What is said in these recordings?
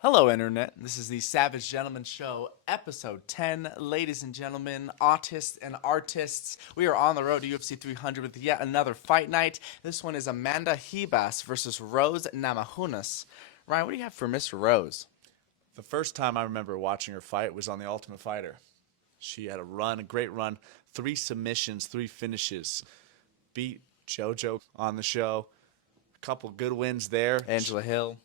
Hello, Internet. This is the Savage Gentleman Show, episode 10. Ladies and gentlemen, autists and artists, we are on the road to UFC 300 with yet another fight night. This one is Amanda Ribas versus Rose Namajunas. Ryan, what do you have for Miss Rose? The first time I remember watching her fight was on The Ultimate Fighter. She had a great run, 3 submissions, 3 finishes. Beat JoJo on the show. A couple good wins there. Angela Hill.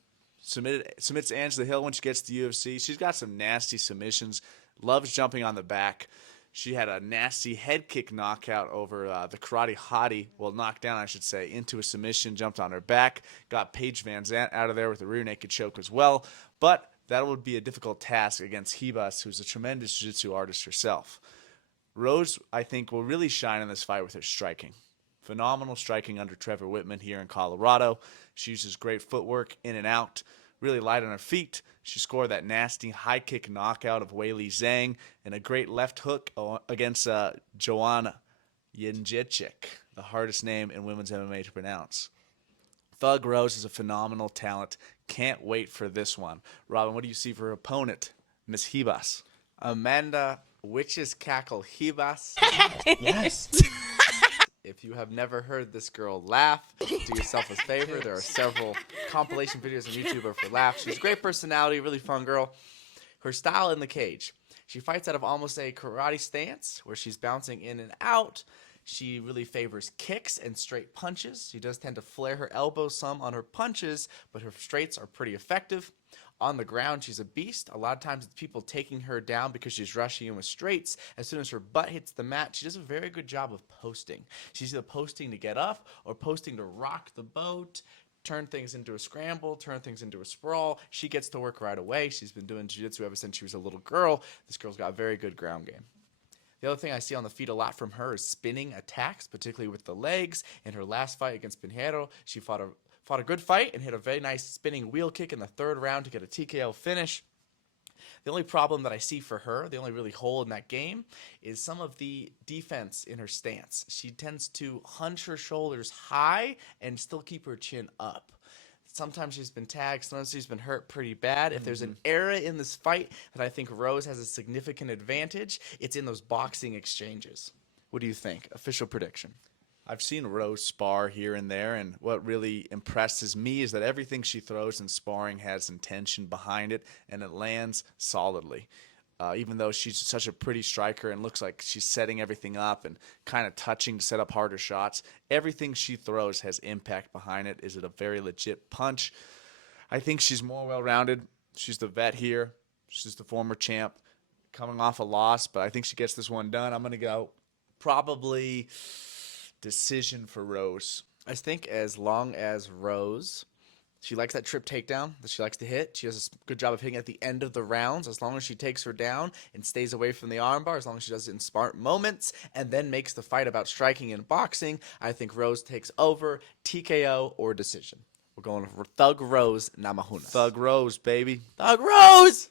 Submits Angela Hill when she gets to UFC. She's got some nasty submissions. Loves jumping on the back. She had a nasty head kick knockout over the karate hottie. Well, knocked down, I should say, into a submission. Jumped on her back. Got Paige Van Zant out of there with a rear naked choke as well. But that would be a difficult task against Ribas, who's a tremendous jiu-jitsu artist herself. Rose, I think, will really shine in this fight with her striking. Phenomenal striking under Trevor Whitman here in Colorado. She uses great footwork in and out, really light on her feet. She scored that nasty high kick knockout of Weili Zhang and a great left hook against Joanna Jędrzejczyk, the hardest name in women's MMA to pronounce. Thug Rose is a phenomenal talent. Can't wait for this one. Robin, what do you see for her opponent, Miss Ribas? Amanda Witch's Cackle Ribas. Yes. If you have never heard this girl laugh, do yourself a favor. There are several compilation videos on YouTube of her laugh. She's a great personality, really fun girl. Her style in the cage. She fights out of almost a karate stance where she's bouncing in and out. She really favors kicks and straight punches. She does tend to flare her elbows some on her punches, but her straights are pretty effective. On the ground, she's a beast. A lot of times it's people taking her down because she's rushing in with straights. As soon as her butt hits the mat, she does a very good job of posting. She's either posting to get up or posting to rock the boat, turn things into a scramble, turn things into a sprawl. She gets to work right away. She's been doing jiu-jitsu ever since she was a little girl. This girl's got a very good ground game. The other thing I see on the feet a lot from her is spinning attacks, particularly with the legs. In her last fight against Pinheiro, she fought a good fight and hit a very nice spinning wheel kick in the third round to get a TKO finish. The only problem that I see for her, the only really hole in that game, is some of the defense in her stance. She tends to hunch her shoulders high and still keep her chin up. Sometimes she's been tagged, sometimes she's been hurt pretty bad. If there's an area in this fight that I think Rose has a significant advantage, it's in those boxing exchanges. What do you think? Official prediction. I've seen Rose spar here and there, and what really impresses me is that everything she throws in sparring has intention behind it, and it lands solidly. Even though she's such a pretty striker and looks like she's setting everything up and kind of touching to set up harder shots, everything she throws has impact behind it. Is it a very legit punch? I think she's more well-rounded. She's the vet here. She's the former champ coming off a loss, but I think she gets this one done. I'm going to go probably decision for Rose. I think as long as Rose, she likes that trip takedown that she likes to hit. She does a good job of hitting at the end of the rounds. As long as she takes her down and stays away from the armbar, as long as she does it in smart moments and then makes the fight about striking and boxing, I think Rose takes over, TKO, or decision. We're going for Thug Rose Namajunas. Thug Rose, baby. Thug Rose!